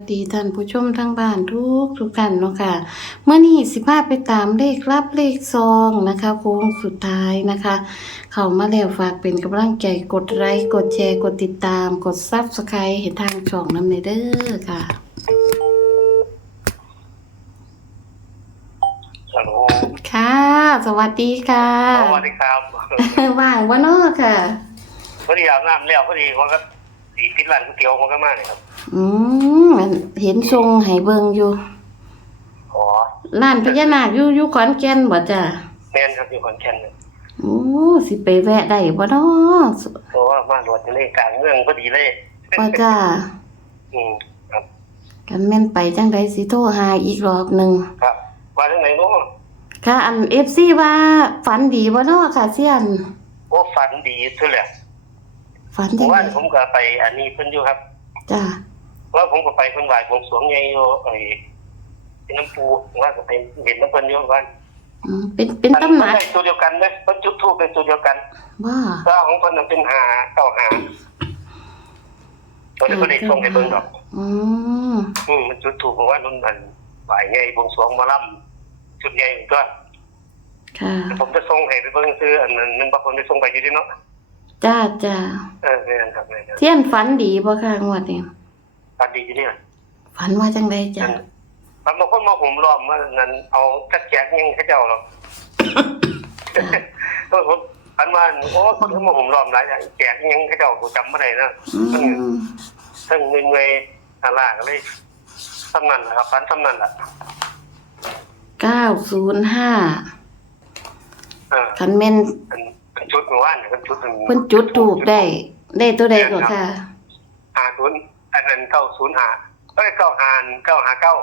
สวัสดีท่านผู้ชมทั้งบ้านทุกทุกท่านเนาะค่ะเมื่อนี้สิพาไปตามเลขรับเลขซองนะคะโค้งสุดท้ายนะคะ เข้ามาแล้วฝากเป็นกำลังใจกดไลค์กดแชร์กดติดตาม กดซับสไครต์เห็นทางช่องน้ำในเด้อค่ะฮัลโหลค่ะ สวัสดีค่ะ สวัสดีครับว่างวะเนาะค่ะพอดีอาบน้ำแล้วพอดีเขาก็สีพิษร้านก๋วยเตี๋ยวเขาก็มาเลยครับ อืมเห็นทรงให้เบิงอยู่ขอร้านพญานาคอยู่อยู่ขอนแก่นบ่จ้ะแม่นครับอยู่ขอนแก่นเนี่ยโอ้สิไปแวะได้บ่เนาะเพราะว่ามาหลวดอยู่ในกลางเมืองพอดีเลยบ่จ้าอืมครับกันแม่นไปจังไดสิโทรหาอีกรอบหนึ่งครับว่าที่ไหนเนาะค่ะ อัน FC ว่าฝันดีบ่เนาะค่ะเซียนโอ้ฝันดีสุดเลยฝันเพจังราะไดว่าผมก็ไปอันนี้เพิ่นอยู่ครับ จ้า ว่าผมก็ไปเพิ่นไหว้บวงสรวงไงอยู่ไอ้ที่น้ำปูว่าก็ไปเห็นน้ำเพิ่นอยู่วันอืมเป็นเป็นตำหนักได้ตัวเดียวกันเลยเพิ่นจุดธูปเป็นตัวเดียวกันว่าก็ของเพิ่นน่ะเป็นหาเก้าหาตัวนี้ก็ได้ส่งให้เบิ่งดอกอืมอืมมันจุดถูกเพราะว่านุ่นมันฝ่ายไงบวงสรวงหมาล่ำจุดใหญ่ก็ค่ะผมจะส่งให้ไปเบิ่งซื้ออันนั้นนึงบางคนไปส่งไปอยู่ที่เนาะจ้าจ้าเออเนี่ยครับเนี่ยเซียนฝันดีบ่ค่ะงวดนี้ ฝันดีอยู่เนี่ยฝันว่าจังไดจ้าฝันบางคนมาผมล้อมว่านั้น เอาจักแจกยังให้เจ้าหรอกก็ผมฝันว่าโอ้คนที่มาผมล้อมหลายอย่างแจกยังให้เจ้าผมจำไม่ได้นะอืมซึ่งเงินเงยอะไรก็เลยทำนั่นแหละครับฝันทำนั่นแหละ905เออคันแม่นเป็นเป็นชุดเมื่อวานเนี่ยเป็นชุดหนึ่งเพิ่นจุดถูกได้ ได้ตัวใดก็ค่ะหาศูนย์ อันนั้นเก้าศูนย์หาก็เก้าหานเก้าหาเก้า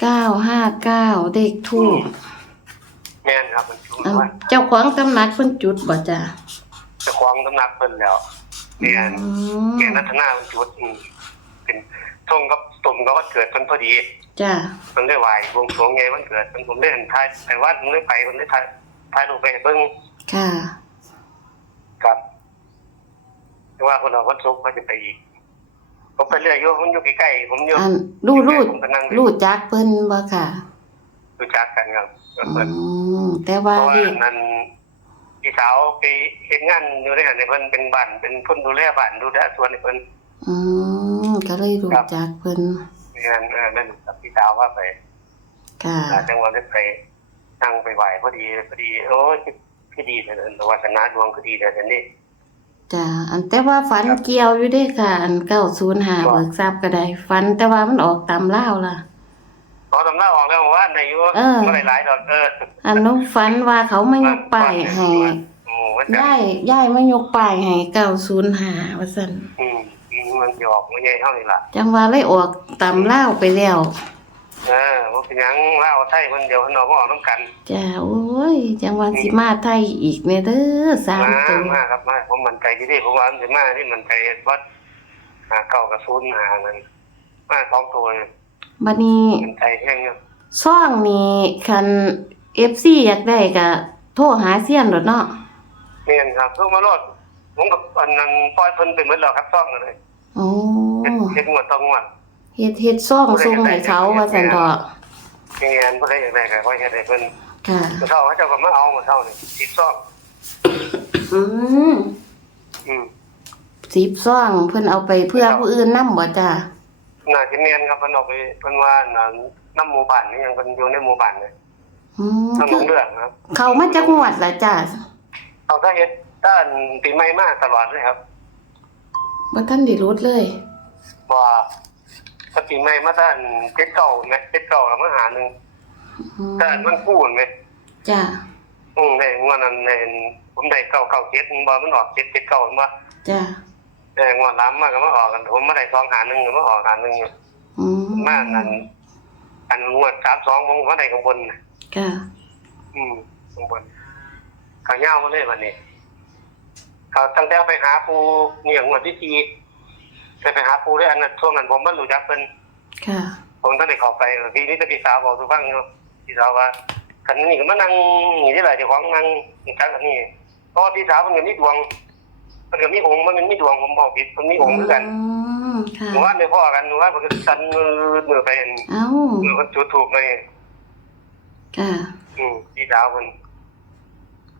เก้าห้าเก้าเด็กทูกแม่นครับมันชุดเอาว่าเจ้าของตำหนักเพิ่นจุดบ่จ้ะเจะคล้าของตำหนักเพิ่นแล้วแม่นอืแม่มนัทนามันจุดอืมเป็นทรงกับตุ่มกับวันเกิดเพิ่นพอดี จ้ะมันได้ไหวบวงสรวงไงวันเกิดมันผมได้เห็นทายแต่ว่าผมได้ไปผมได้ถ่ายถ่ายรูปไปให้เบิ่งค่ะ ครับแต่ว่าคนเราวันศุกร์ก็จะไปอีก ผมไปเรื่อยอยู่ผมอยู่ใกล้ๆผมอยู่อันรู้รู้ผมก็นั่งรู้จักเพิ่นบ่ค่ะรู้จักกันครับอืเพิ่นมแต่เพว่าราะว่าเด็กนั้นพี่สาวไปเฮ็ดงานอยู่ในหันในเพิ่นเป็นบ้านเป็นคนดูแลบ้านดูแลสวนในเพิ่นอืมก็เลยรู้ครับจักเพิ่นงานเออนั่นกับพี่สาวว่าไปค่ะ หาจังหวัดได้ไปนั่งไปไหวพอดีพอดีโอ้ยคือดีแต่แต่ว่าชนะดวงก็ดีแต่เดี๋ยวนี้ จ้ะอันแต่ว่าฝันเกี่ยวอยู่เด้ค่ะ อัน905เบิกทรัพย์ก็ได้ฝันแต่ว่ามันออกตามลาวล่ะพอตำหน้าออกแล้วว่าในอยู่เออเมื่อไหร่หลายดอกเอออันนู้นฝันว่าเขามายกป้ายให้โอ้ว่าจะยายยายมายกป้ายให้905ว่าซั่นอืมอืมมันจะออกไม่ใช่เท่านี้ล่ะจังว่าเลยออกตามลาวไปแล้ว เออว่าเป็นหยังว่าเอาไทยคนเดียวคนนอกก็ออกน้ำกัน จ้าโอ้ย จังหวัดสิมาไทยอีกแม่เด้อสามมาตัวมาครับมาผมมันใจที่นี่ผมว่ามันจะมาที่มันใจวัดหาเก่ากับซูนย์หาเงินมาสองตัวเนี่ยบัดนี้มันใจแห้งเนาะซ่องนี่คัน FC อยากได้ก็โทรหาเซียนโดดเนาะเนี่ยครับเพิ่งมาโลดผมกับอันนั้นปล่อยเพิ่นไปหมดแล้วครับซ่องเลยโอ้ เฮ็ดเฮ็ดงวดต่องวด เฮ็ดเฮ็ดซ่องส่งให้เขาว่าซั่นเถาะเงี้ยบ่ได้อย่างไรก็ว่าเฮ็ดให้เพิ่นค่ะเมื่อเช้าเขาเจ้าก็มาเอาเมื่อเช้านี่ติดซ่องอืมอืมสิบซ่องเพิ่นเอาไปเพื่อผู้อื่นนำบ่จ้าน่าจะแม่นครับเพิ่นเอาไปเพิ่นว่าน่ะน้ำหมู่บ้านนี่ยังเพิ่นอยู่ในหมู่บ้านเลยอืมน้ำหนองเรื่องครับ เขามาจากงวดล่ะจ้าเอาถ้าเฮ็ดด้านปีใหม่มาตลอดเลยครับบ่ทันได้รู้เลยว่า ถ้าปีใหม่มาด้านเจ็ดเก่าไหมเจ็ดเก่าแล้วมาหาหนึ่งอืมด้านมันกู้ไหมจ้าอืมได้งวดนั้นในผมได้เก่าเก่าเจ็ดมันบ่มันออกเจ็ดเจ็ดเก่ามาจ้าแต่งวดล้ำมากก็มาออกกัน ผมมาได้สองหาหนึ่งก็มาออกหาหนึ่งอยู่อืมมานั้นอันงวดสามสองผมก็ได้ข้างบนน่ะค่ะอืมข้างบนเขาเงามาเลยวันนี้เขาตั้งแต่ไปหาปูเนี่ยงวดที่ที ไปไปหาปูด้วยอันนั้นช่วงนั้นผมไม่รู้จักเป็นค่ะ ผมต้องได้เข้าไปเออพี่นี่จะพี่สาวบอกทุกฟังอยู่พี่สาวว่าคันนี้ก็มานั่งนี่ที่ไหนเจ้าของนั่งจังอันนี้เพราะว่าพี่สาวมันก็มีดวงมันก็มีองค์มันก็มีดวงผมบอกผิดมันมีองค์เหมือนกันอืมมค่ะหนูว่าในพ่อกันหนูว่ามันก็สันมือมือไปเห็นเอ้ามือมันจุดถูกไหมค่ะอืมพี่ดาวมัน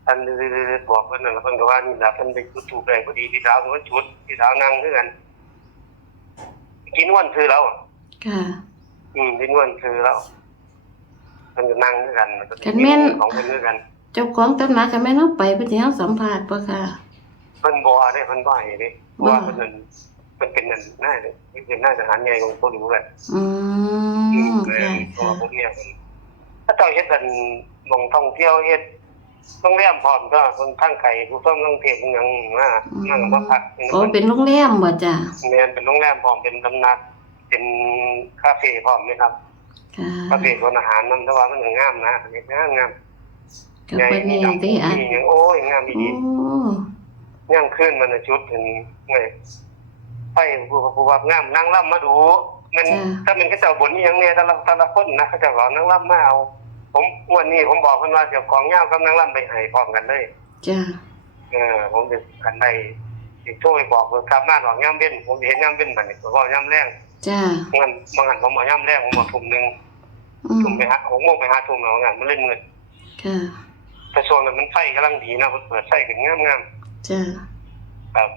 อันนี้บอกเพิ่นนั่นแล้วเพิ่นก็ว่านี่ล่ะเพิ่นไปจุดถูกได้พอดีพี่ดาวมันจุดพี่ดาวนั่งคือกัน กินวันคือแล้วค่ะ อืมกินวันคือแล้วเพิ่นก็นั่งคือกันแล้วก็กันแม่นของเพิ่นคือกัน เจ้าของตำหนักก็แม่นเอาไปเพิ่นสิเฮาสัมภาษณ์บ่ค่ะเพิ่นบ่ได้เพิ่นบ่ให้เด้เพราะว่าเพิ่นนั่นเพิ่นเป็นนั่นน่าจะเป็นน่าจะหารใหญ่ของคนรู้แหละอือืมมค่ะเพราะค่ะว่าพวกเนี้ยมันถ้าเจ้าเฮ็ดกันหมองท่องเที่ยวเฮ็ด โรงแรมพร้อมก็คนทางไกลผู้ต้องท่องเที่ยวหยังมามาก็มาพักโอ้เป็นโรงแรมบ่จ้ะแม่นเป็นโรงแรมพร้อมเป็นตำหนัก เป็นคาเฟ่พร้อมนะครับค่ะคาเฟ่คนอาหารนำแต่ว่ามันก็งามนะเฮ็ดงามงามก็บ่แน่เด้อะมีหยังโอ้ยงามโอ้ดีย่างขึ้นมันน่ะชุดถึงไงไปผู้ผู้ว่างามนางล่ำมาดู มันถ้ามันก็เจ้าบนนี่ยังเนี่ยแต่ละแต่ละคนนะเขาเจะรอนางล่ำมาเอา ผมวันนี้ผมบอกเพิ่นว่าเดี๋ยวของเงากับนางล่ำไปให้พร้อมกันเลยจ้ะเออผมจะกันได้สิโทรไปบอกเพิ่นกลับมาบอกย่ำเว้นผมสิเห็นย่ำเว้นบัดนี้ผมบอกย่ำแรงจ้ะงั้นบางหันผมบอกย่ำแรงผมบอกทุ่มหนึงอืมทุ่มไปหาหกโมงไปหาทุ่มแล้วงานมันเล่นมืดค่ะแต่ช่วงนั้นมันไฟกำลังดีนะเพิ่นเปิดไฟขึ้นงามจ้ะๆครับ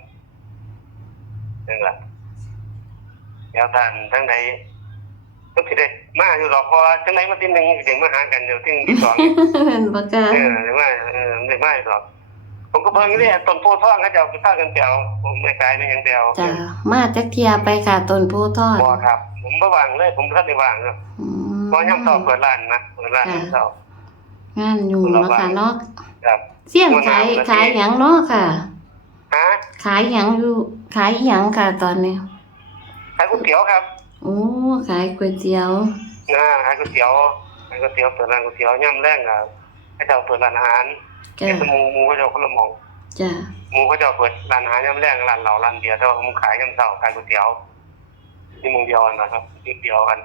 นั่นแหละแล้วท่านทั้งใด ก็สิได้มาอยู่หรอกเพราะว่าจังไดมาที่หนึ่งสิได้มาหากันเดี๋ยวที่ที่สองแม่นบ่ค่ะเออได้มาเออได้มาอยู่หรอกผมก็เพิ่งนี่ต้นโพธิ์ทองเขาจะเอาไปสร้างกันเปียวผมไม่ขายไม่ยังเปียวจ้ะมาจักเที่ยไปค่ะต้นโพธิ์ทองบ่ครับ ผมบ่วางเลย ผมบ่ทันได้วางครับอืมเพราะย่ำเช้าเปิดร้านนะเปิดร้านย่ำเช้างานอยู่เนาะค่ะเนาะครับเสี่ยงขายขายหยังเนาะค่ะฮะขายหยังอยู่ขายหยังค่ะตอนนี้ขายก๋วยเตี๋ยวครับ โอ้ขายก๋วยเตี๋ยวนะขายก๋วยเตี๋ยวขายก๋วยเตี๋ยวเปิดร้านก๋วยเตี๋ยวย่ำแรงครับให้เจ้าเปิดร้านอาหารจ้ะเป็นหมูหมูเขาเจ้าคนละหมองจ้ะหมูเขาเจ้าเปิดร้านอาหารย่ำแรงร้านเหล้าร้านเบียร์แต่ว่าผมขายย่ำเช้าขายก๋วยเตี๋ยวที่หมึงเดียวนะครับที่เดียวกัน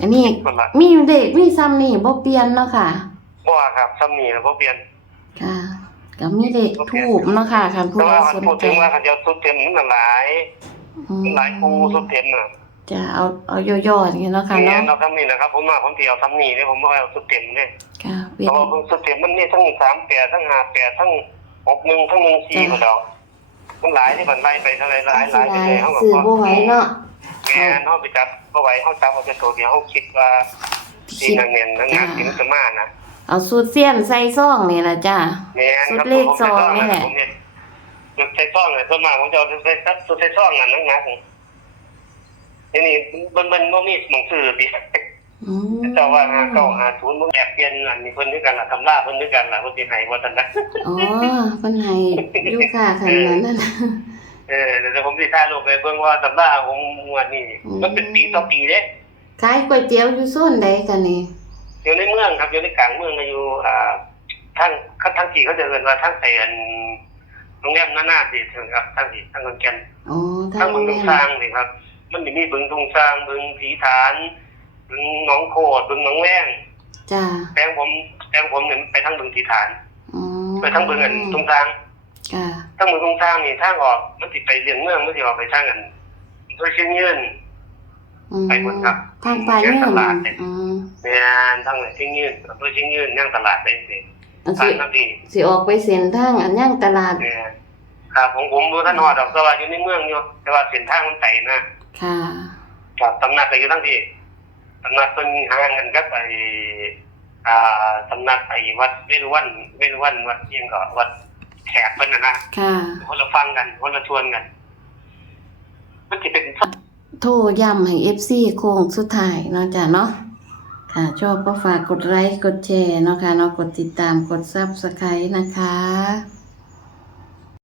อันนี้คนละมีเด็กมีซ้ำนี่บ่เปลี่ยนเนาะค่ะบ่ครับซ้ำนี่แล้วบ่เปลี่ยนค่ะก็มีเด็กทูบเนาะค่ะคันผู้แต่ใดว่าสนพูดใจถึงว่าเขาเจ้าสุดเต็มมันหลาย อืมหลายปูสุดเต็มน่ะจะเอาเอาย่อๆอย่างนี้เนาะค่ะเนี่ยเนาะเราทำนี่นะครับ ผมมาผมเดียวทำนี่เนี่ยผมว่าเอาสุดเต็มเนี่ยค่ะเป็นเพราะว่าผมสุดเต็มมันนี่ทั้งสามแปดทั้งห้าแปดทั้งหกหนึ่งทั้งหนึ่งสี่คนเดียวมันหลายที่มันไล่ไปเท่าไรหลายหลายไปเลยเขาแบบซื้อว่าบ่ไหวเนาะแม่นเขาไปจับก็ไหวเขาจับเอาเป็นตัวเดียวเขาคิดว่าที่นางเนียนนางงานกินสมานะเอาสูตรเสี้ยนใส่ซองนี่ล่ะจ้า แม่นครับสุดเลขซองนี่แหละผมเนี่ย จุดใช้ซ่องเนี่ยส่วนมากผมจะเอาใช้สุดใช้ซ่องนั่นนั่งนะทีนี้มันมันมันมีหนังสือดิอืมเจ้าว่าหาเก้าหาศูนย์มึงแอบเปลี่ยนอันนี้เพิ่นด้วยกันล่ะทำลาเพิ่นด้วยกันล่ะเพิ่นสิให้บ่ทันนะอ๋อเพิ่นให้อยู่ค่ะคันนั้นนั่นน่ะเออเดี๋ยวผมสิถ่ายรูปไปเบิ่งว่าตำราของงวดนี้มันเป็นปีต่อปีเด้ขายก๋วยเตี๋ยวอยู่โซนใดกันนี่อยู่ในเมืองครับอยู่ในกลางเมืองนะอยู่อ่าทางทางที่เขาจะเรียกว่าทางไปอัน โรงแรมนานาสิถึงครับทางที่ทางขอนแก่นอ๋อทาทางงบึงโรตรงงแรซามงนี่ครับ มันสิมีบึงตรงซางบึงผีฐานบึงหนองโคดบึงหนองแว้งจ้าแปลงผมแปลงผมเนี่ยไปทางบึงผีฐานอ๋อไปทางบึงอันตรงซางค่ะทางบึงตรงซางนี่ทางออก มันสิไปเลียงเมืองมันสิออกไปทางอันโดยเชียงยืนอืมไปหมดครับทางปลายเมืองตลาดเนี่ยอืมแม่นทางไหนเชียงยืนอำเภอเชียงยืนย่างตลาดไปสิอันผ่าสินทางที่สิออกไปเส้นทางอันย่างตลาดแม่น ครับผมผมบ่ทันฮอดดอกแต่ว่าอยู่ในเมืองอยู่แต่ว่าเส้นทางมันไกลนะค่ะ ครับตำหนักก็อยู่ทั้งที่ตำหนักเป็นห่างกันกับไอ้อ่าตำหนักไอ้วัดเวรุวันเวรุวันวัดเอียงก็วัดแขกเพิ่นน่ะนะค่ะ คนละฟังกันคนละชวนกัน มันสิเป็นโทรย้ำให้ FC โค้งสุดท้ายเนาะจ้ะเนาะค่ะ ชอบก็ฝากกดไลค์กดแชร์เนาะค่ะเนาะกดติดตามกด Subscribe นะคะ